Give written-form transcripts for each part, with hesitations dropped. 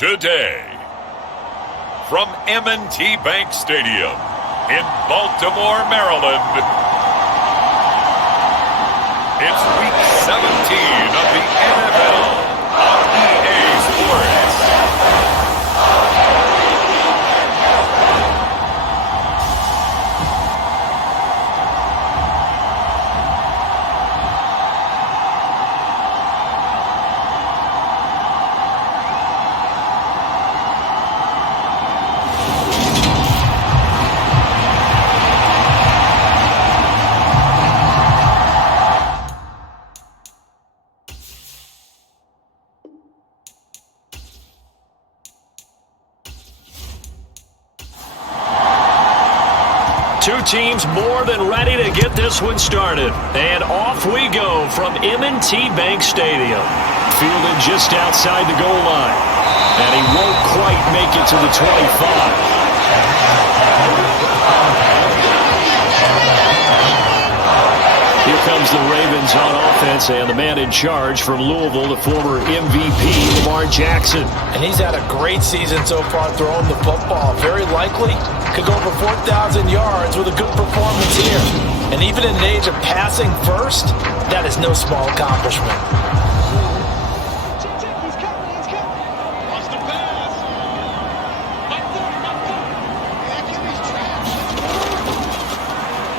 today. From M&T Bank Stadium in Baltimore, Maryland, it's Week 17 of the NFL on EA Sports. Two teams more than ready to get this one started. And off we go from M&T Bank Stadium. Fielded just outside the goal line. And he won't quite make it to the 25. Here comes the Ravens on offense, and the man in charge from Louisville, the former MVP, Lamar Jackson. And he's had a great season so far throwing the football. Very likely could go over 4,000 yards with a good performance here. And even in an age of passing first, that is no small accomplishment.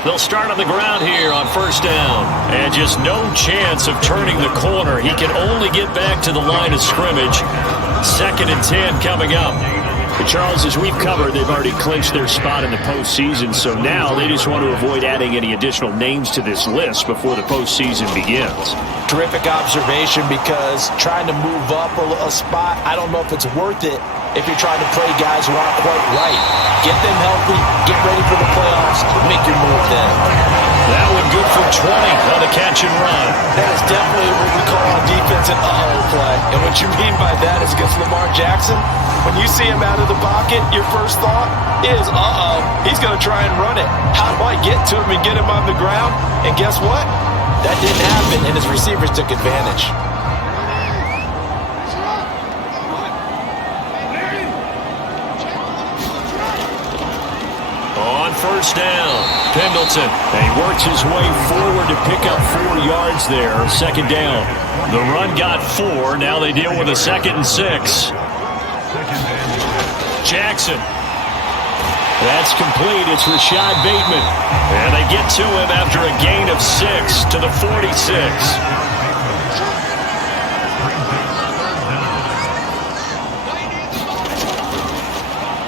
They'll start on the ground here on first down. And just no chance of turning the corner. He can only get back to the line of scrimmage. 2nd and 10 coming up. But Charles, as we've covered, they've already clinched their spot in the postseason, so now they just want to avoid adding any additional names to this list before the postseason begins. Terrific observation, because trying to move up a spot, I don't know if it's worth it if you're trying to play guys who aren't quite right. Get them healthy, get ready for the playoffs, make your move then. That one good for 20 on the catch and run. That is definitely what we call on defense an uh-oh play. And what you mean by that is against Lamar Jackson, when you see him out of the pocket, your first thought is, uh-oh, he's going to try and run it. How do I get to him and get him on the ground? And guess what? That didn't happen, and his receivers took advantage. On first down, Pendleton. And he works his way forward to pick up 4 yards there. 2nd down. The run got 4. Now they deal with a 2nd and 6. Jackson. That's complete. It's Rashad Bateman. And they get to him after a gain of 6 to the 46.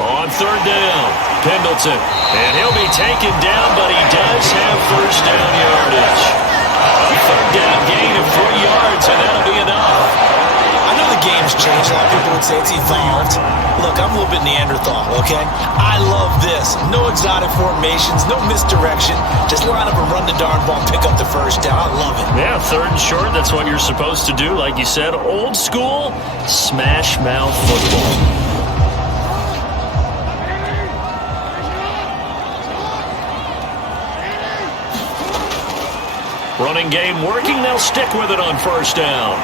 On 3rd down, Pendleton. And he'll be taken down, but he does have first down yardage. A 3rd down gain of 3 yards, and that'll be enough. I know the game's changed. A lot of people would say it's evolved. Look, I'm a little bit Neanderthal, okay? I love this. No exotic formations, no misdirection. Just line up and run the darn ball, pick up the first down. I love it. Yeah, 3rd and short, that's what you're supposed to do. Like you said, old school, smash mouth football. Running game working. They'll stick with it on first down.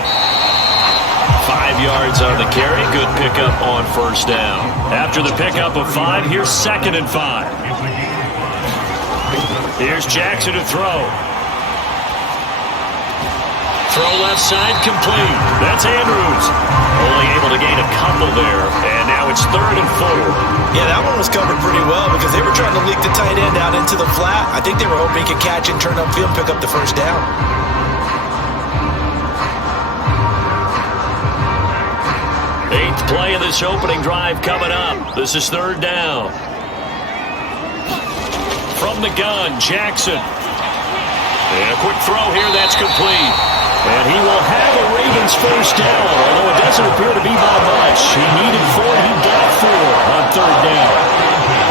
5 yards on the carry. Good pickup on first down. After the pickup of 5, here's 2nd and 5. Here's Jackson to throw. Throw left side complete. That's Andrews. Only able to gain a couple there. And now it's 3rd and 4. Yeah, that one was covered pretty well because they were trying to leak the tight end out into the flat. I think they were hoping he could catch and turn upfield and pick up the first down. Eighth play of this opening drive coming up. This is 3rd down. From the gun, Jackson. And a quick throw here, that's complete. And he will have a Ravens first down, although it doesn't appear to be by much. He needed 4, he got 4 on 3rd down.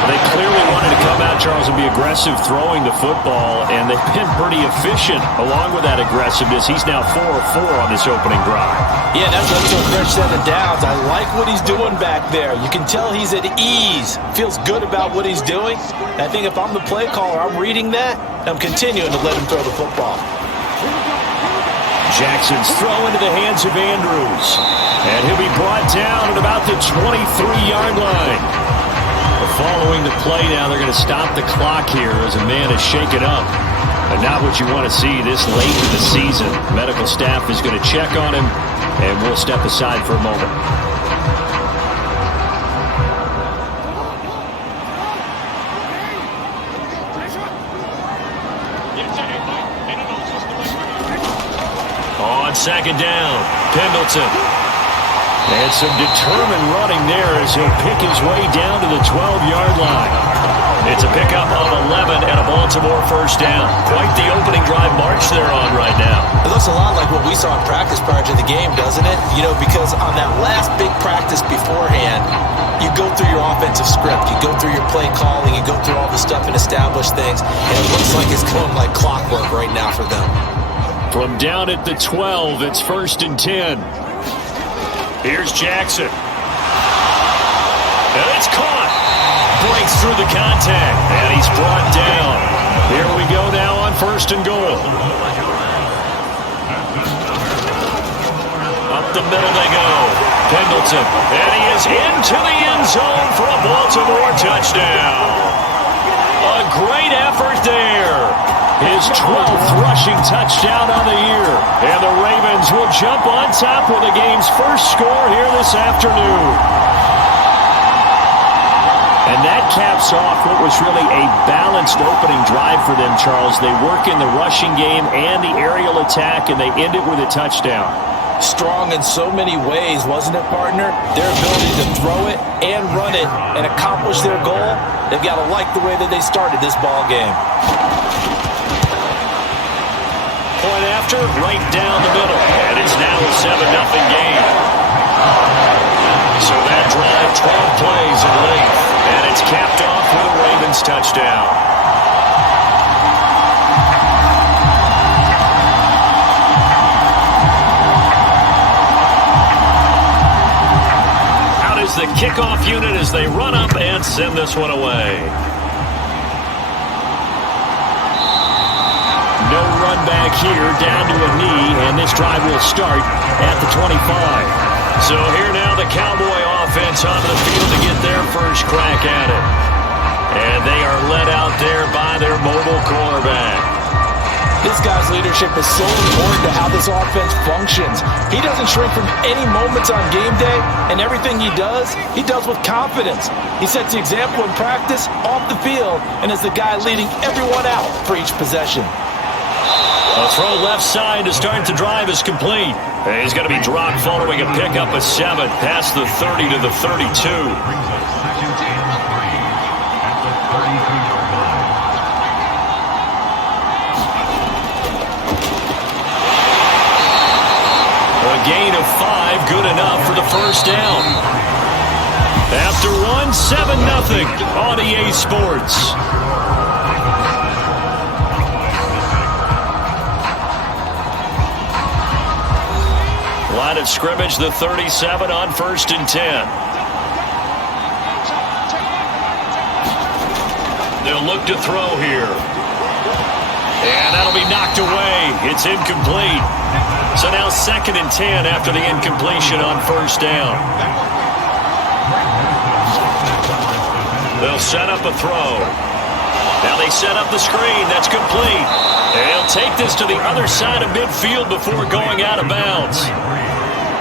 They clearly wanted to come out, Charles, and be aggressive throwing the football, and they've been pretty efficient along with that aggressiveness. He's now 4 of 4 on this opening drive. Yeah, that's up to a fresh set of downs. I like what he's doing back there. You can tell he's at ease. Feels good about what he's doing. And I think if I'm the play caller, I'm reading that, and I'm continuing to let him throw the football. Jackson's throw into the hands of Andrews. And he'll be brought down at about the 23-yard line. Following the play now, they're going to stop the clock here as a man is shaken up. And not what you want to see this late in the season. Medical staff is going to check on him, and we'll step aside for a moment. On second down, Pendleton. And some determined running there as he'll pick his way down to the 12-yard line. It's a pickup of 11 and a Baltimore first down. Quite the opening drive march they're on right now. It looks a lot like what we saw in practice prior to the game, doesn't it? You know, because on that last big practice beforehand, you go through your offensive script, you go through your play calling, you go through all the stuff and establish things, and it looks like it's going like clockwork right now for them. From down at the 12, it's 1st and 10. Here's Jackson. And it's caught. Breaks through the contact. And he's brought down. Here we go now on 1st and goal. Up the middle they go. Pendleton. And he is into the end zone for a Baltimore touchdown. A great effort there. His 12th rushing touchdown of the year. And the Ravens will jump on top with the game's first score here this afternoon. And that caps off what was really a balanced opening drive for them, Charles. They work in the rushing game and the aerial attack, and they end it with a touchdown. Strong in so many ways, wasn't it, partner? Their ability to throw it and run it and accomplish their goal, they've got to like the way that they started this ball game. Point after, right down the middle. And it's now a 7-0 game. So that drive, 12 plays in length. And it's capped off with a Ravens touchdown. Out is the kickoff unit as they run up and send this one away. No run back here, down to a knee, and this drive will start at the 25. So here now the Cowboy offense onto the field to get their first crack at it. And they are led out there by their mobile quarterback. This guy's leadership is so important to how this offense functions. He doesn't shrink from any moments on game day, and everything he does with confidence. He sets the example in practice, off the field, and is the guy leading everyone out for each possession. A throw left side to start the drive is complete. And he's going to be dropped following a pickup of 7 past the 30 to the 32. A gain of 5, good enough for the first down. After one, 7-0 on EA Sports. Line of scrimmage, the 37 on 1st and 10. They'll look to throw here. And that'll be knocked away. It's incomplete. So now 2nd and 10 after the incompletion on 1st down. They'll set up a throw. Now they set up the screen. That's complete. And they'll take this to the other side of midfield before going out of bounds.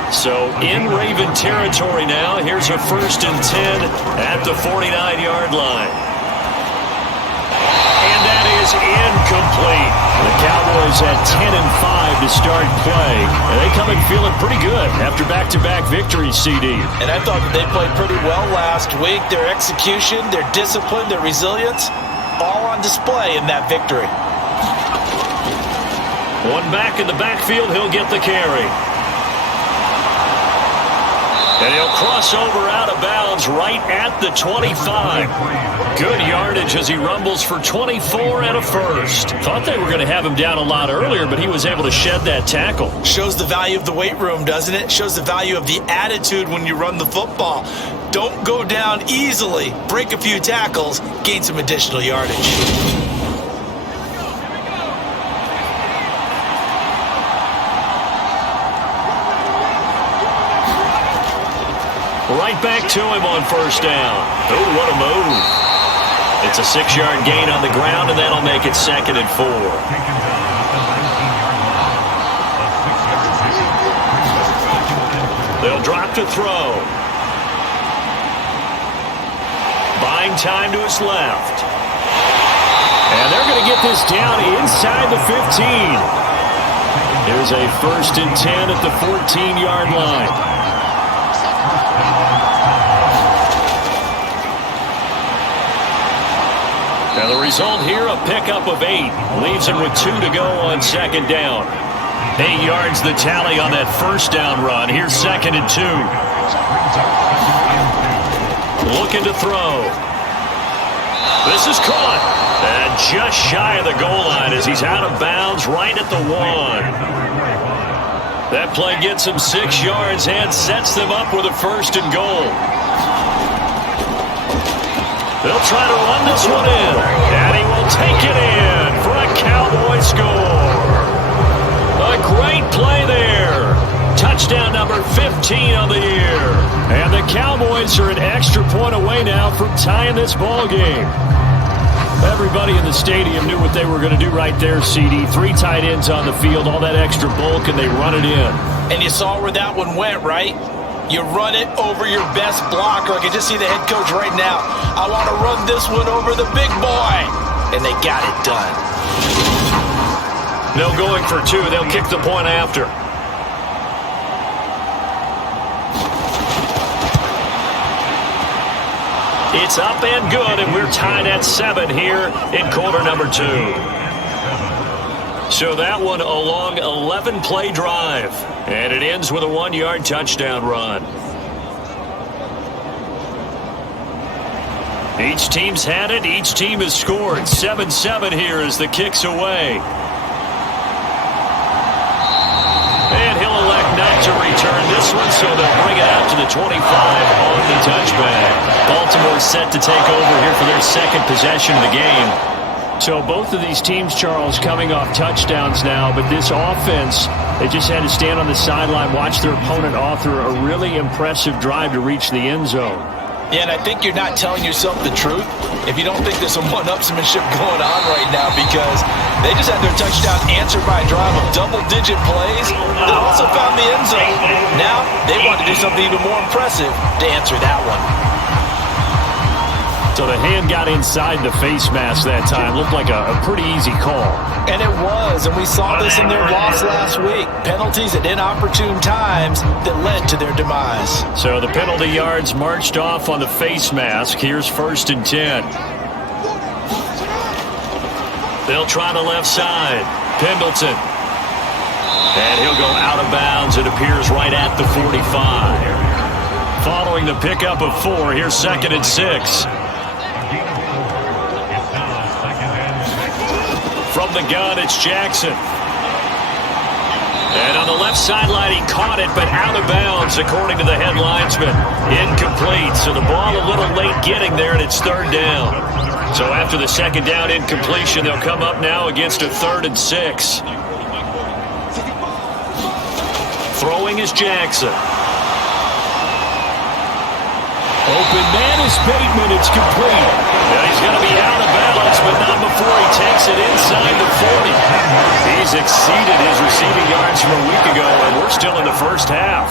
So in Raven territory now. Here's a 1st and 10 at the 49-yard line. And that is incomplete. The Cowboys at 10-5 to start play. And they come in feeling pretty good after back-to-back victories, CD. And I thought that they played pretty well last week. Their execution, their discipline, their resilience, all on display in that victory. One back in the backfield, he'll get the carry. And he'll cross over out of bounds right at the 25. Good yardage as he rumbles for 24 and a first. Thought they were going to have him down a lot earlier, but he was able to shed that tackle. Shows the value of the weight room, doesn't it? Shows the value of the attitude when you run the football. Don't go down easily. Break a few tackles, gain some additional yardage. Right back to him on first down. Oh, what a move. It's a 6-yard gain on the ground, and that'll make it 2nd and 4. They'll drop to throw. Buying time to his left. And they're going to get this down inside the 15. Here's a 1st and 10 at the 14-yard line. Now the result here, a pickup of 8. Leaves him with 2 to go on 2nd down. 8 yards the tally on that 1st down run. Here's 2nd and 2. Looking to throw. This is caught. And just shy of the goal line as he's out of bounds right at the 1. That play gets him 6 yards and sets them up with a 1st and goal. They'll try to run this one in, and he will take it in for a Cowboy score. A great play there. Touchdown number 15 on the year. And the Cowboys are an extra point away now from tying this ball game. Everybody in the stadium knew what they were going to do right there, CD. 3 tight ends on the field, all that extra bulk, and they run it in. And you saw where that one went, right? You run it over your best blocker. I can just see the head coach right now. I want to run this one over the big boy. And they got it done. No going for 2. They'll kick the point after. It's up and good, and we're tied at 7 here in quarter number 2. So that one a long 11-play drive. And it ends with a 1-yard touchdown run. Each team's had it. Each team has scored. 7-7 here as the kick's away. And he'll elect not to return this one, so they'll bring it out to the 25 on the touchback. Baltimore set to take over here for their 2nd possession of the game. So both of these teams, Charles, coming off touchdowns now, but this offense, they just had to stand on the sideline, watch their opponent author a really impressive drive to reach the end zone. Yeah, and I think you're not telling yourself the truth if you don't think there's some one-upsmanship going on right now, because they just had their touchdown answered by a drive of double-digit plays that also found the end zone. Now they want to do something even more impressive to answer that one. So the hand got inside the face mask that time. Looked like a pretty easy call. And it was, and we saw this in their loss last week. Penalties at inopportune times that led to their demise. So the penalty yards marched off on the face mask. Here's 1st and 10. They'll try the left side. Pendleton. And he'll go out of bounds. It appears right at the 45. Following the pickup of 4, here's 2nd and 6. From the gun, it's Jackson. And on the left sideline, he caught it, but out of bounds, according to the head linesman. Incomplete, so the ball a little late getting there, and it's 3rd down. So after the 2nd down incompletion, they'll come up now against a 3rd and 6. Throwing is Jackson. Open man is Bateman. It's complete. Now he's going to be out of balance, but not before he takes it inside the 40. He's exceeded his receiving yards from a week ago, and we're still in the first half.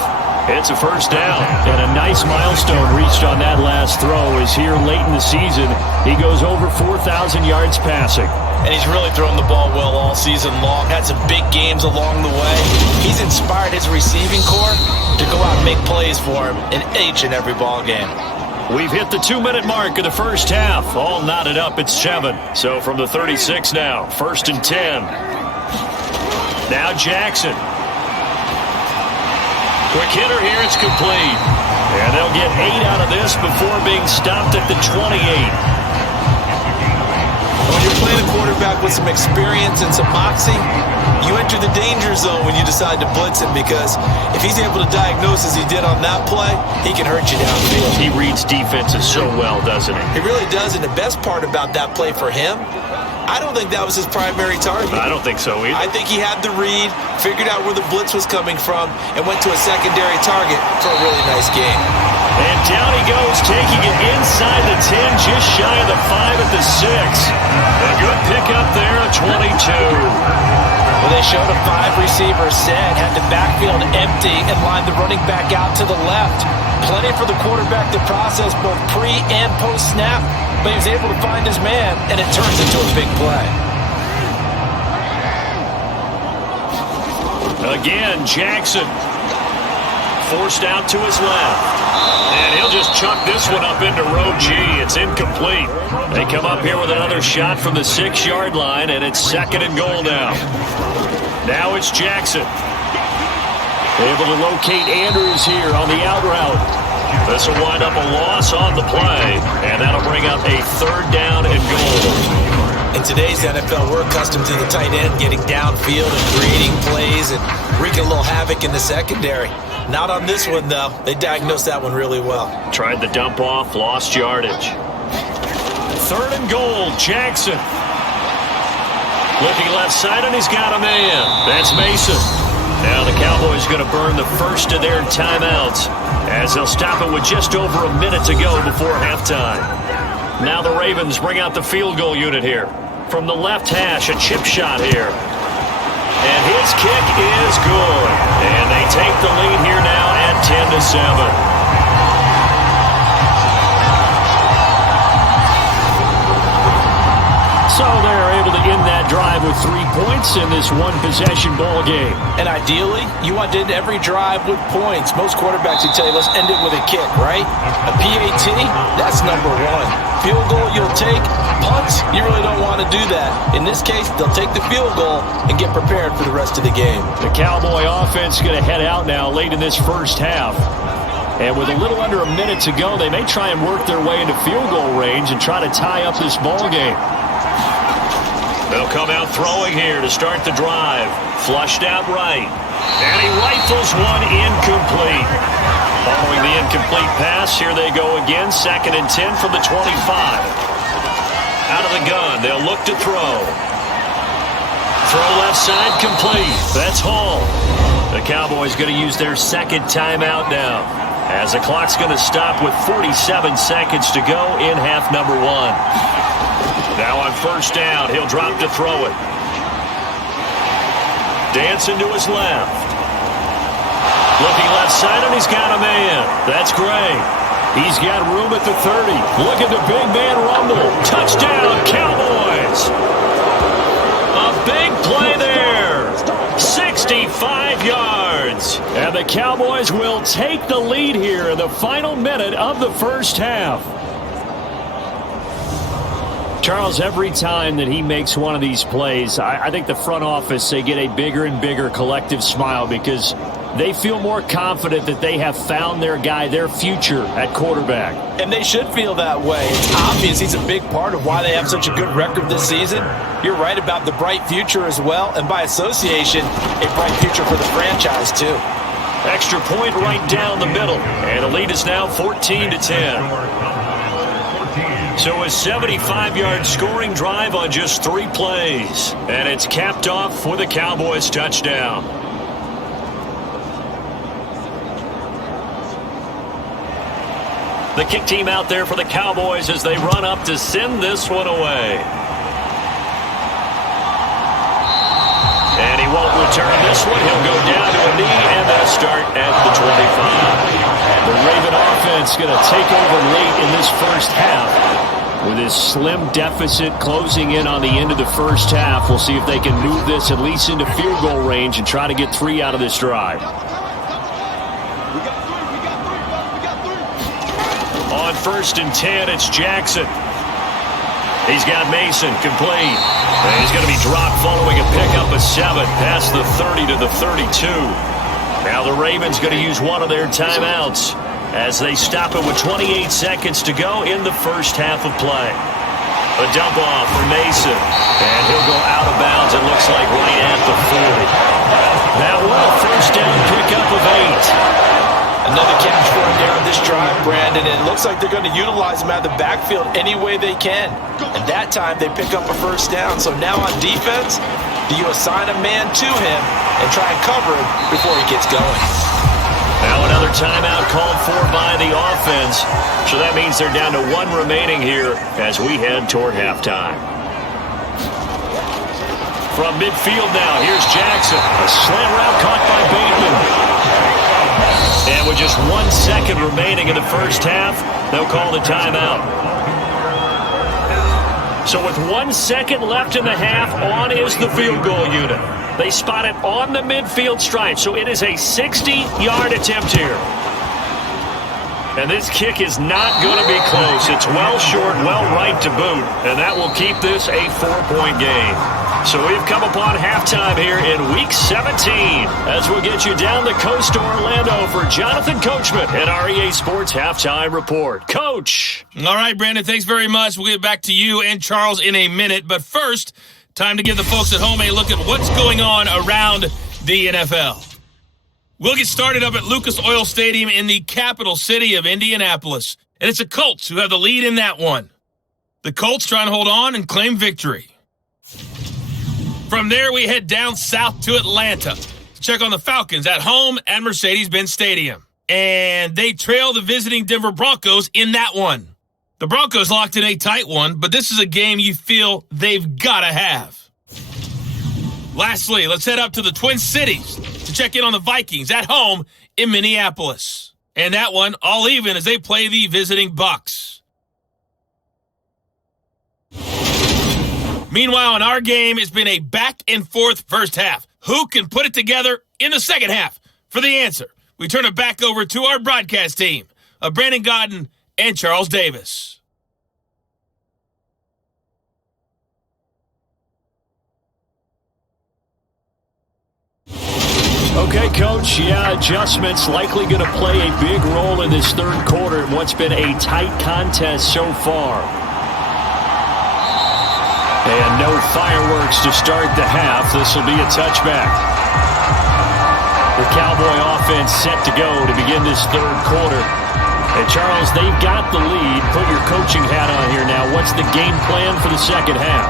It's a 1st down. And a nice milestone reached on that last throw is here late in the season. He goes over 4,000 yards passing. And he's really thrown the ball well all season long. Had some big games along the way. He's inspired his receiving corps to go out and make plays for him in each and every ball game. We've hit the 2-minute mark of the first half. All knotted up at 7. So from the 36 now, 1st and 10. Now Jackson. Quick hitter here, it's complete. And they'll get 8 out of this before being stopped at the 28. When you're playing a quarterback with some experience and some moxie, you enter the danger zone when you decide to blitz him, because if he's able to diagnose as he did on that play, he can hurt you downfield. He reads defenses so well, doesn't he? He really does, and the best part about that play for him, I don't think that was his primary target. I don't think so either. I think he had the read, figured out where the blitz was coming from, and went to a secondary target for a really nice game. And down he goes, taking it inside the 10, just shy of the 5 at the 6. A good pickup there, a 22. Well, they showed a 5-receiver set, had the backfield empty, and lined the running back out to the left. Plenty for the quarterback to process both pre- and post-snap, but he was able to find his man, and it turns into a big play. Again, Jackson forced out to his left. And he'll just chuck this one up into row G. It's incomplete. They come up here with another shot from the 6-yard line, and it's 2nd and goal now. Now it's Jackson. Able to locate Andrews here on the out route. This will wind up a loss on the play, and that'll bring up a 3rd down and goal. In today's NFL, we're accustomed to the tight end getting downfield and creating plays and wreaking a little havoc in the secondary. Not on this one, though. They diagnosed that one really well. Tried the dump off, lost yardage. 3rd and goal, Jackson. Looking left side, and he's got a man. That's Mason. Now the Cowboys going to burn the first of their timeouts as they'll stop it with just over a minute to go before halftime. Now the Ravens bring out the field goal unit here. From the left hash, a chip shot here. And his kick is good. And they take the lead here now at 10-7. So they're able to end that drive with 3 points in this one-possession ball game. And ideally, you want to end every drive with points. Most quarterbacks would tell you, let's end it with a kick, right? A PAT, that's number 1. Field goal you'll take. Punts, you really don't want to do that. In this case, they'll take the field goal and get prepared for the rest of the game. The Cowboy offense is going to head out now late in this first half. And with a little under a minute to go, they may try and work their way into field goal range and try to tie up this ball game. They'll come out throwing here to start the drive. Flushed out right. And he rifles one incomplete. Following the incomplete pass, here they go again. 2nd and 10 from the 25. Out of the gun, they'll look to throw. Throw left side, complete. That's Hall. The Cowboys going to use their 2nd timeout now, as the clock's going to stop with 47 seconds to go in half number 1. Now on 1st down, he'll drop to throw it. Dancing to his left. Looking left side, and he's got a man. That's Gray. He's got room at the 30. Look at the big man rumble. Touchdown, Cowboys. A big play there. 65 yards. And the Cowboys will take the lead here in the final minute of the first half. Charles, every time that he makes one of these plays, I think the front office, they get a bigger and bigger collective smile because they feel more confident that they have found their guy, their future at quarterback. And they should feel that way. It's obvious he's a big part of why they have such a good record this season. You're right about the bright future as well, and by association, a bright future for the franchise too. Extra point right down the middle, and the lead is now 14-10. So a 75-yard scoring drive on just 3 plays. And it's capped off with a Cowboys touchdown. The kick team out there for the Cowboys as they run up to send this one away. And he won't return this one. He'll go down to a knee, and they'll start at the 25. The Raven offense going to take over late in this first half. With his slim deficit closing in on the end of the first half, we'll see if they can move this at least into field goal range and try to get 3 out of this drive. On 1st and 10, it's Jackson. He's got Mason complete. And he's going to be dropped following a pickup of 7 past the 30 to the 32. Now the Ravens going to use one of their timeouts as they stop it with 28 seconds to go in the first half of play. A dump off for Mason, and he'll go out of bounds, it looks like, right at the 40. Now what a first down pickup of 8. Another catch for him there on this drive, Brandon, and it looks like they're going to utilize him out of the backfield any way they can. And that time they pick up a first down. So now on defense, do you assign a man to him and try and cover him before he gets going? Now another timeout called for by the offense. So that means they're down to 1 remaining here as we head toward halftime. From midfield now, here's Jackson. A slant route caught by Bateman. And with just 1 second remaining in the first half, they'll call the timeout. So with 1 second left in the half, on is the field goal unit. They spot it on the midfield stripe, so it is a 60-yard attempt here. And this kick is not going to be close. It's well short, well right to boot, and that will keep this a 4-point game. So we've come upon halftime here in Week 17 as we'll get you down the coast to Orlando for Jonathan Coachman and our EA Sports Halftime Report. Coach. All right, Brandon, thanks very much. We'll get back to you and Charles in a minute. But first, time to give the folks at home a look at what's going on around the NFL. We'll get started up at Lucas Oil Stadium in the capital city of Indianapolis. And it's the Colts who have the lead in that one. The Colts trying to hold on and claim victory. From there, we head down south to Atlanta to check on the Falcons at home at Mercedes-Benz Stadium. And they trail the visiting Denver Broncos in that one. The Broncos locked in a tight one, but this is a game you feel they've got to have. Lastly, let's head up to the Twin Cities to check in on the Vikings at home in Minneapolis. And that one all even as they play the visiting Bucs. Meanwhile, in our game, it's been a back-and-forth first half. Who can put it together in the second half? For the answer, we turn it back over to our broadcast team of Brandon Godden and Charles Davis. Okay, Coach. Yeah, adjustments likely going to play a big role in this third quarter in what's been a tight contest so far. And no fireworks to start the half. This will be a touchback. The Cowboy offense set to go to begin this third quarter. And, Charles, they've got the lead. Put your coaching hat on here now. What's the game plan for the second half?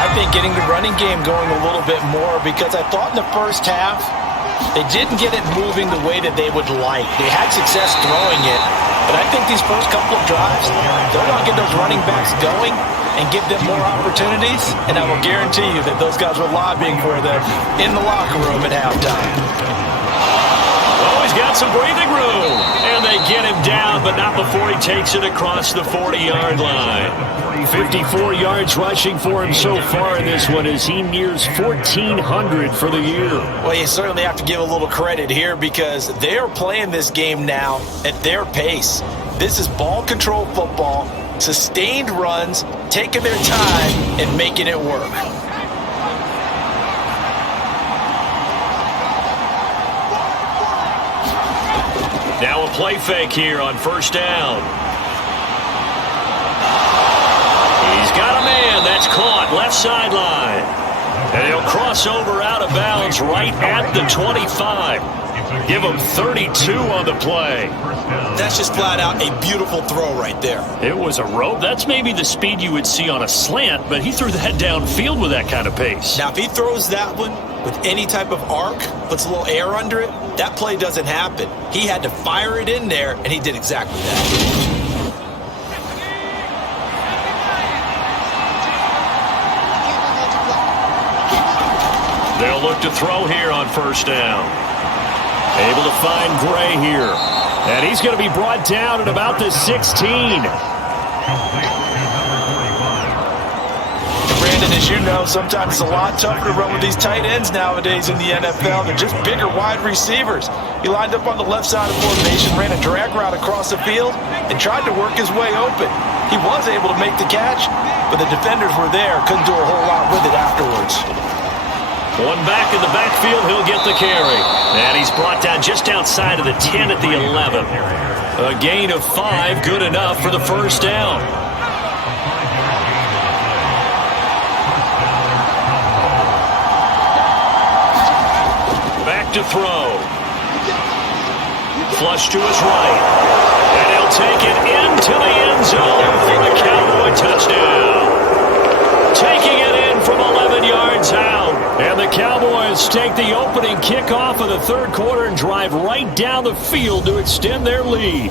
I think getting the running game going a little bit more because I thought in the first half they didn't get it moving the way that they would like. They had success throwing it, but I think these first couple of drives, they're going to get those running backs going and give them more opportunities, and I will guarantee you that those guys were lobbying for them in the locker room at halftime. Oh, he's got some breathing room. And they get him down, but not before he takes it across the 40-yard line. 54 yards rushing for him so far in this one as he nears 1,400 for the year. Well, you certainly have to give a little credit here because they are playing this game now at their pace. This is ball control football, sustained runs, taking their time and making it work. Now a play fake here on first down. He's got a man. That's caught left sideline. And he'll cross over out of bounds right at the 25. Give him 32 on the play. That's just flat out a beautiful throw right there. It was a rope. That's maybe the speed you would see on a slant, but he threw that downfield with that kind of pace. Now, if he throws that one with any type of arc, puts a little air under it, that play doesn't happen. He had to fire it in there, and he did exactly that. They'll look to throw here on first down. Able to find Gray here. And he's going to be brought down at about the 16. Brandon, as you know, sometimes it's a lot tougher to run with these tight ends nowadays in the NFL. They're just bigger wide receivers. He lined up on the left side of formation, ran a drag route across the field, and tried to work his way open. He was able to make the catch, but the defenders were there, couldn't do a whole lot with it afterwards. One back in the backfield, he'll get the carry. And he's brought down just outside of the 10 at the 11. A gain of 5, good enough for the first down. Back to throw. Flush to his right. And he'll take it into the end zone for the Cowboy touchdown. Taking it in from 11 yards out. And the Cowboys take the opening kickoff of the third quarter and drive right down the field to extend their lead.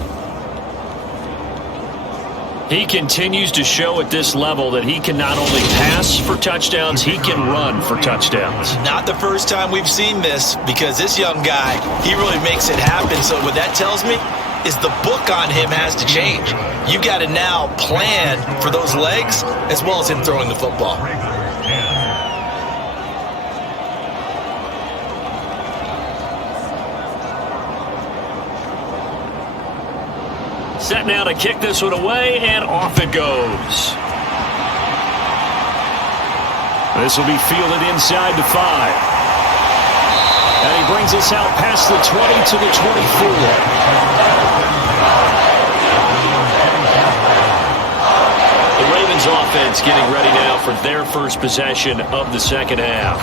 He continues to show at this level that he can not only pass for touchdowns, he can run for touchdowns. Not the first time we've seen this, because this young guy, he really makes it happen. So what that tells me is the book on him has to change. You got to now plan for those legs as well as him throwing the football. Set now to kick this one away, and off it goes. This will be fielded inside the 5. And he brings us out past the 20 to the 24. The Ravens offense getting ready now for their first possession of the second half.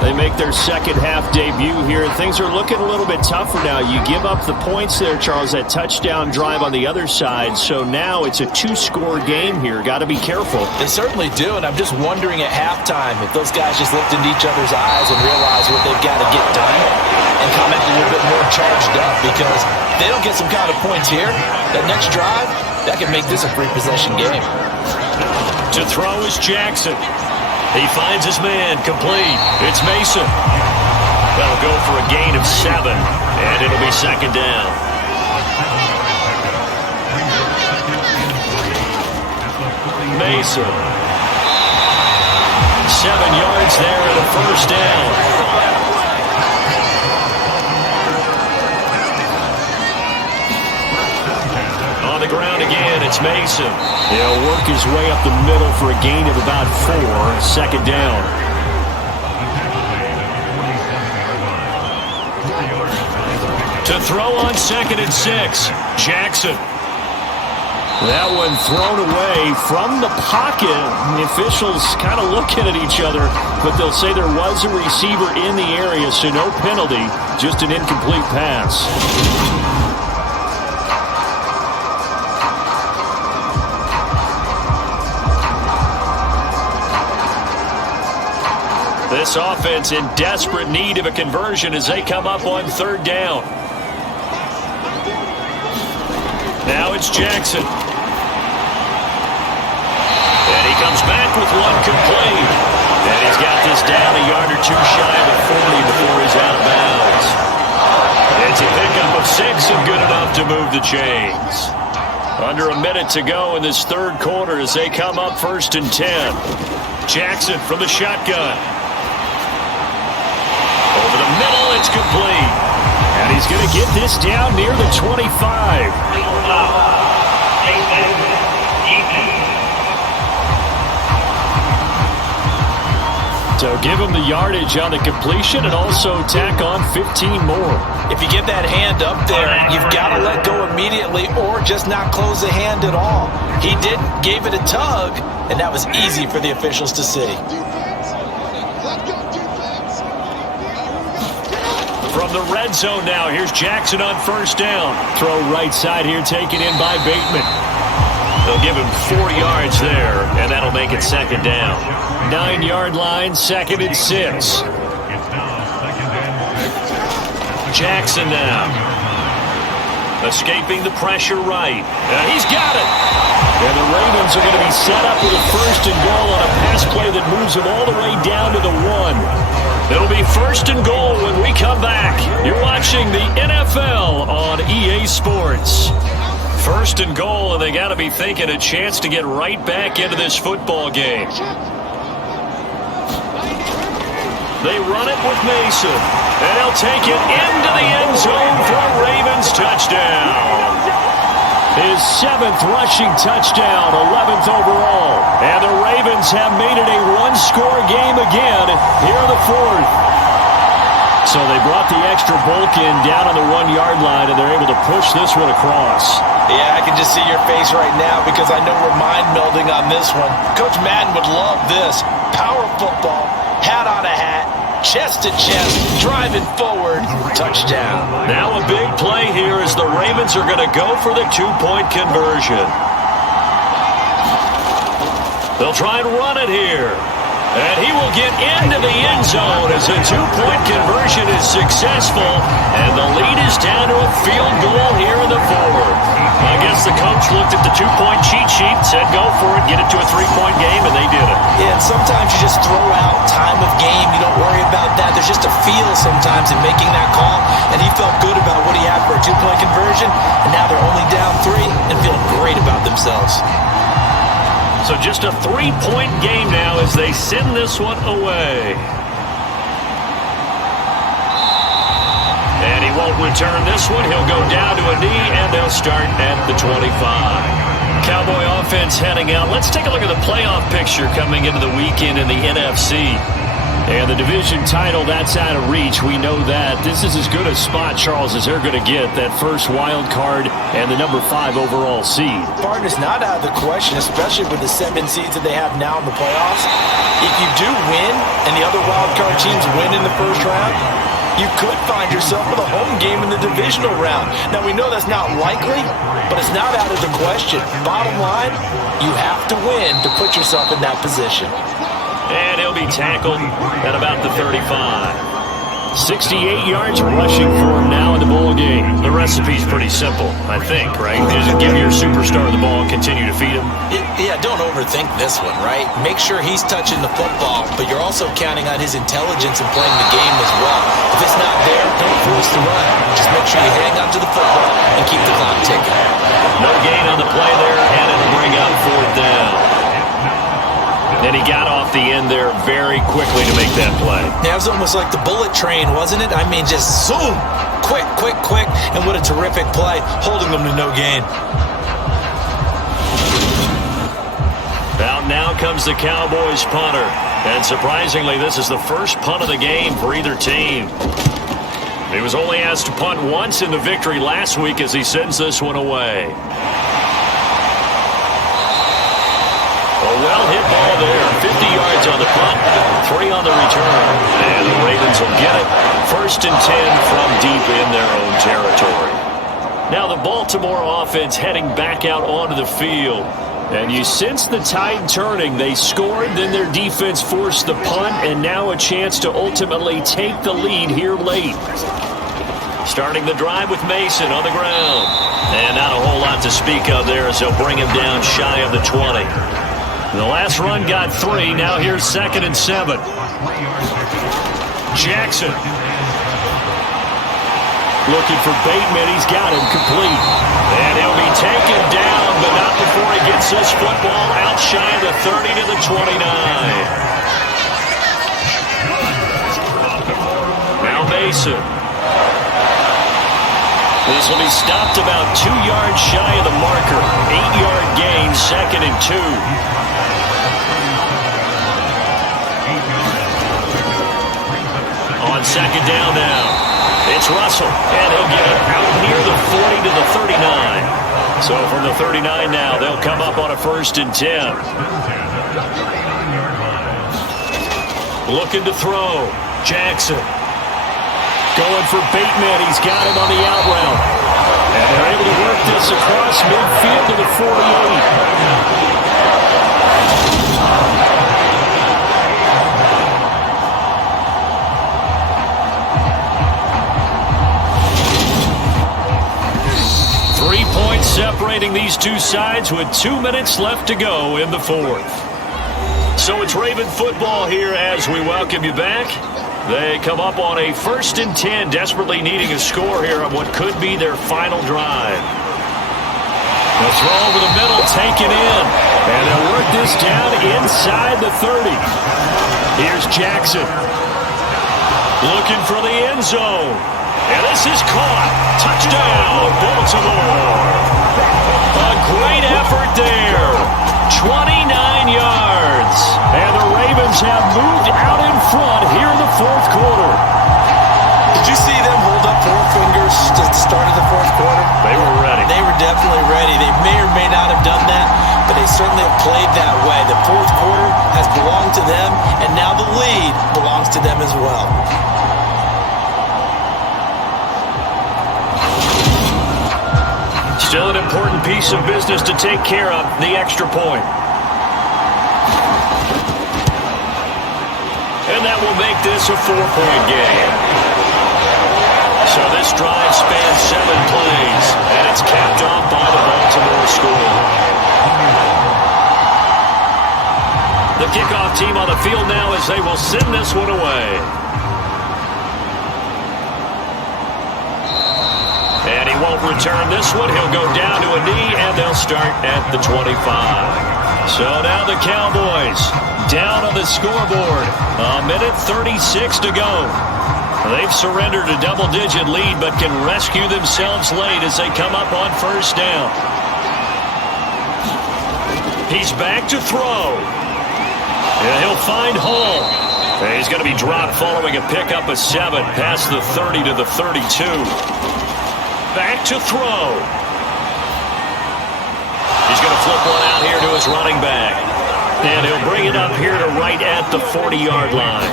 They make their second half debut here. Things are looking a little bit tougher now. You give up the points there, Charles, that touchdown drive on the other side. So now it's a 2-score game here. Got to be careful. They certainly do, and I'm just wondering at halftime if those guys just looked into each other's eyes and realized what they've got to get done and come out a little bit more charged up, because if they don't get some kind of points here, that next drive, that could make this a free-possession game. To throw is Jackson. He finds his man, complete. It's Mason. That'll go for a gain of 7, and it'll be second down. Mason. 7 yards there and a first down. On the ground again, it's Mason. He'll work his way up the middle for a gain of about 4. Second down. To throw on 2nd and 6, Jackson. That one thrown away from the pocket. The officials kind of looking at each other, but they'll say there was a receiver in the area, so no penalty, just an incomplete pass. This offense in desperate need of a conversion as they come up on 3rd down. Now it's Jackson. And he comes back with one complete. And he's got this down a yard or 2 shy of the 40 before he's out of bounds. It's a pickup of 6 and good enough to move the chains. Under a minute to go in this third quarter as they come up 1st and 10. Jackson from the shotgun. Over the middle, it's complete. And he's going to get this down near the 25. So give him the yardage on the completion and also tack on 15 more. If you get that hand up there, you've got to let go immediately or just not close the hand at all. He didn't, gave it a tug, and that was easy for the officials to see. From the red zone now, here's Jackson on 1st down. Throw right side here, taken in by Bateman. They'll give him 4 yards there, and that'll make it 2nd down. 9-yard line, 2nd and 6. Jackson now. Escaping the pressure right. And he's got it. And the Ravens are going to be set up with a 1st and goal on a pass play that moves them all the way down to the 1. It'll be 1st and goal when we come back. You're watching the NFL on EA Sports. 1st and goal, and they got to be thinking a chance to get right back into this football game. They run it with Mason, and he'll take it into the end zone for a Ravens touchdown. His 7th rushing touchdown, 11th overall. And the Ravens have made it a 1-score game again here in the 4th. So they brought the extra bulk in down on the 1-yard line, and they're able to push this one across. Yeah, I can just see your face right now because I know we're mind melding on this one. Coach Madden would love this. Power football, hat on a hat, chest to chest, driving forward, touchdown. Now a big play here as the Ravens are going to go for the 2-point conversion. They'll try and run it here. And he will get into the end zone as a two-point conversion is successful. And the lead is down to a field goal here in the fourth. I guess the coach looked at the two-point cheat sheet, said go for it, get it to a three-point game, and they did it. Yeah, and sometimes you just throw out time of game. You don't worry about that. There's just a feel sometimes in making that call. And he felt good about what he had for a two-point conversion. And now they're only down 3 and feeling great about themselves. So just a three-point game now as they send this one away. And he won't return this one. He'll go down to a knee, and they'll start at the 25. Cowboy offense heading out. Let's take a look at the playoff picture coming into the weekend in the NFC. And the division title, that's out of reach. We know that. This is as good a spot, Charles, as they're going to get. That first wild card and the number 5 overall seed. Partner's not out of the question, especially with the 7 seeds that they have now in the playoffs. If you do win and the other wild card teams win in the first round, you could find yourself with a home game in the divisional round. Now, we know that's not likely, but it's not out of the question. Bottom line, you have to win to put yourself in that position. And he'll be tackled at about the 35. 68 yards rushing for him now in the ball game. The recipe's pretty simple, I think, right? Just give your superstar the ball and continue to feed him. Yeah, don't overthink this one, right? Make sure he's touching the football, but you're also counting on his intelligence in playing the game as well. If it's not there, don't force the run. Just make sure you hang on to the football and keep the clock ticking. No gain on the play there, and it'll bring up 4th down. And he got off the end there very quickly to make that play. Yeah, it was almost like the bullet train, wasn't it? I mean, just zoom, quick, and what a terrific play, holding them to no gain. Out now comes the Cowboys punter. And surprisingly, this is the first punt of the game for either team. He was only asked to punt once in the victory last week as he sends this one away. A well-hit ball there. 50 yards on the punt, 3 on the return. And the Ravens will get it. 1st and 10 from deep in their own territory. Now the Baltimore offense heading back out onto the field. And you sense the tide turning. They scored, then their defense forced the punt, and now a chance to ultimately take the lead here late. Starting the drive with Mason on the ground. And not a whole lot to speak of there as they'll bring him down shy of the 20. The last run got 3. Now here's 2nd and 7. Jackson. Looking for Bateman. He's got him complete. And he'll be taken down, but not before he gets this football out shy of the 30 to the 29. Now Mason. This will be stopped about 2 yards shy of the marker. 8-yard gain, 2nd and 2. On 2nd down now. It's Russell, and he'll get it out near the 40 to the 39. So from the 39 now, they'll come up on a 1st and 10. Looking to throw. Jackson. Going for Bateman. He's got him on the out route. And they're able to work this across midfield to the 48. 3 points separating these two sides with 2 minutes left to go in the 4th. So it's Raven football here as we welcome you back. They come up on a 1st and 10, desperately needing a score here on what could be their final drive. The throw over the middle, taken in. And they'll work this down inside the 30. Here's Jackson. Looking for the end zone. And this is caught. Touchdown, Baltimore. A great effort there. 29 yards. And the Ravens have moved out in front here in the 4th quarter. Did you see them hold up 4 fingers at the start of the 4th quarter? They were ready. They were definitely ready. They may or may not have done that, but they certainly have played that way. The 4th quarter has belonged to them, and now the lead belongs to them as well. Still an important piece of business to take care of, the extra point. And that will make this a 4-point game. So this drive spans 7 plays, and it's capped off by the Baltimore score. The kickoff team on the field now as they will send this one away. And he won't return this one. He'll go down to a knee, and they'll start at the 25. So now the Cowboys down on the scoreboard. A minute 36 to go. They've surrendered a double-digit lead, but can rescue themselves late as they come up on first down. He's back to throw. And he'll find Hall. And he's going to be dropped following a pickup of 7 past the 30 to the 32. Back to throw. He's going to flip one out here to his running back. And he'll bring it up here to right at the 40-yard line.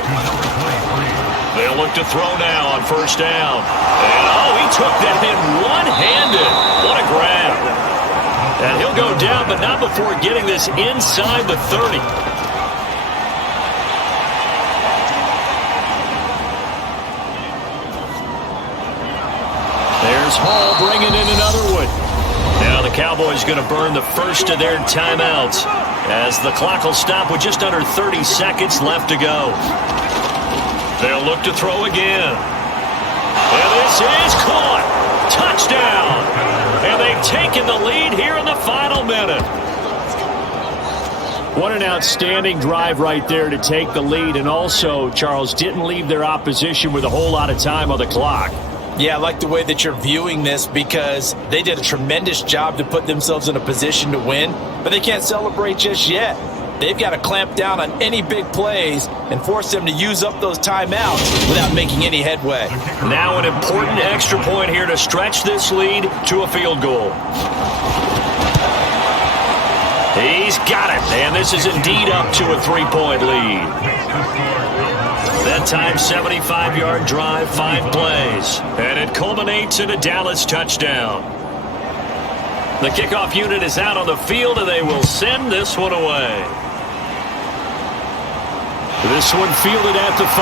They'll look to throw now on first down. And, he took that in one-handed. What a grab. And he'll go down, but not before getting this inside the 30. There's Hall bringing in another one. Now the Cowboys going to burn the first of their timeouts as the clock will stop with just under 30 seconds left to go. They'll look to throw again. And this is caught. Touchdown. And they've taken the lead here in the final minute. What an outstanding drive right there to take the lead. And also, Charles, didn't leave their opposition with a whole lot of time on the clock. Yeah, I like the way that you're viewing this because they did a tremendous job to put themselves in a position to win, but they can't celebrate just yet. They've got to clamp down on any big plays and force them to use up those timeouts without making any headway. Now an important extra point here to stretch this lead to a field goal. He's got it, and this is indeed up to a 3-point lead. That time, 75-yard drive, 5 plays. And it culminates in a Dallas touchdown. The kickoff unit is out on the field, and they will send this one away. This one fielded at the 5.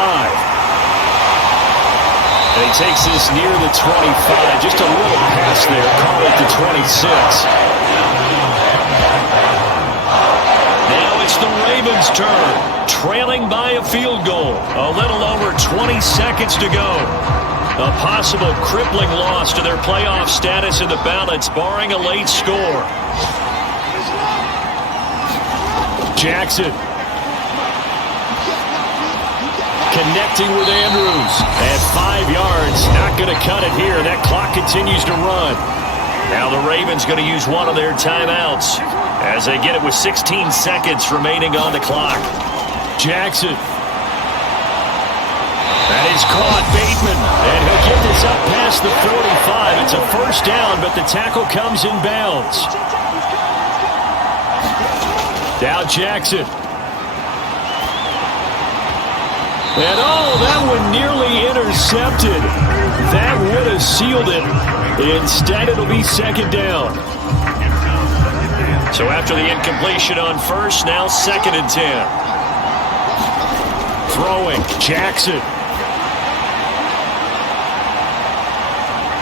And he takes this near the 25. Just a little pass there. Call it the 26. Now it's the Ravens' turn. Trailing by a field goal. A little over 20 seconds to go. A possible crippling loss to their playoff status in the balance, barring a late score. Jackson. Connecting with Andrews. At 5 yards. Not going to cut it here. That clock continues to run. Now the Ravens going to use one of their timeouts as they get it with 16 seconds remaining on the clock. Jackson. That is caught. Bateman. And he'll get this up past the 45. It's a first down, but the tackle comes in bounds. Now Jackson. And that one nearly intercepted. That would have sealed it. Instead, it'll be second down. So after the incompletion on first, now 2nd and 10. Throwing, Jackson.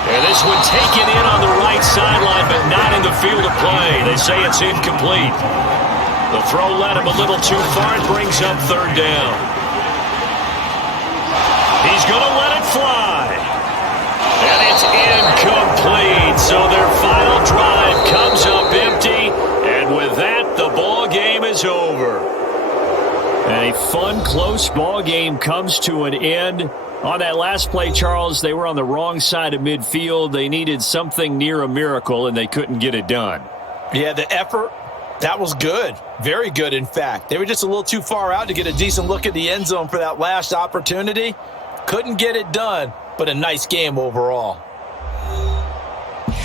And this one taken in on the right sideline, but not in the field of play. They say it's incomplete. The throw led him a little too far. It brings up 3rd down. He's going to let it fly. And it's incomplete. So their final drive comes up empty. And with that, the ball game is over. And a fun, close ball game comes to an end. On that last play, Charles, they were on the wrong side of midfield. They needed something near a miracle, and they couldn't get it done. Yeah, the effort, that was good. Very good, in fact. They were just a little too far out to get a decent look at the end zone for that last opportunity. Couldn't get it done, but a nice game overall.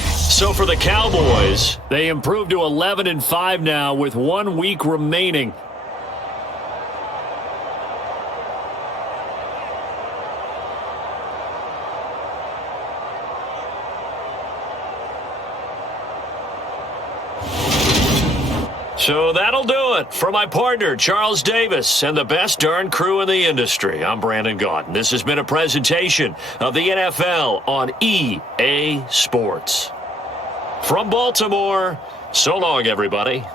So for the Cowboys, they improved to 11-5 now with 1 week remaining. So that'll do it. For my partner, Charles Davis, and the best darn crew in the industry, I'm Brandon Gaudin. This has been a presentation of the NFL on EA Sports. From Baltimore, so long, everybody.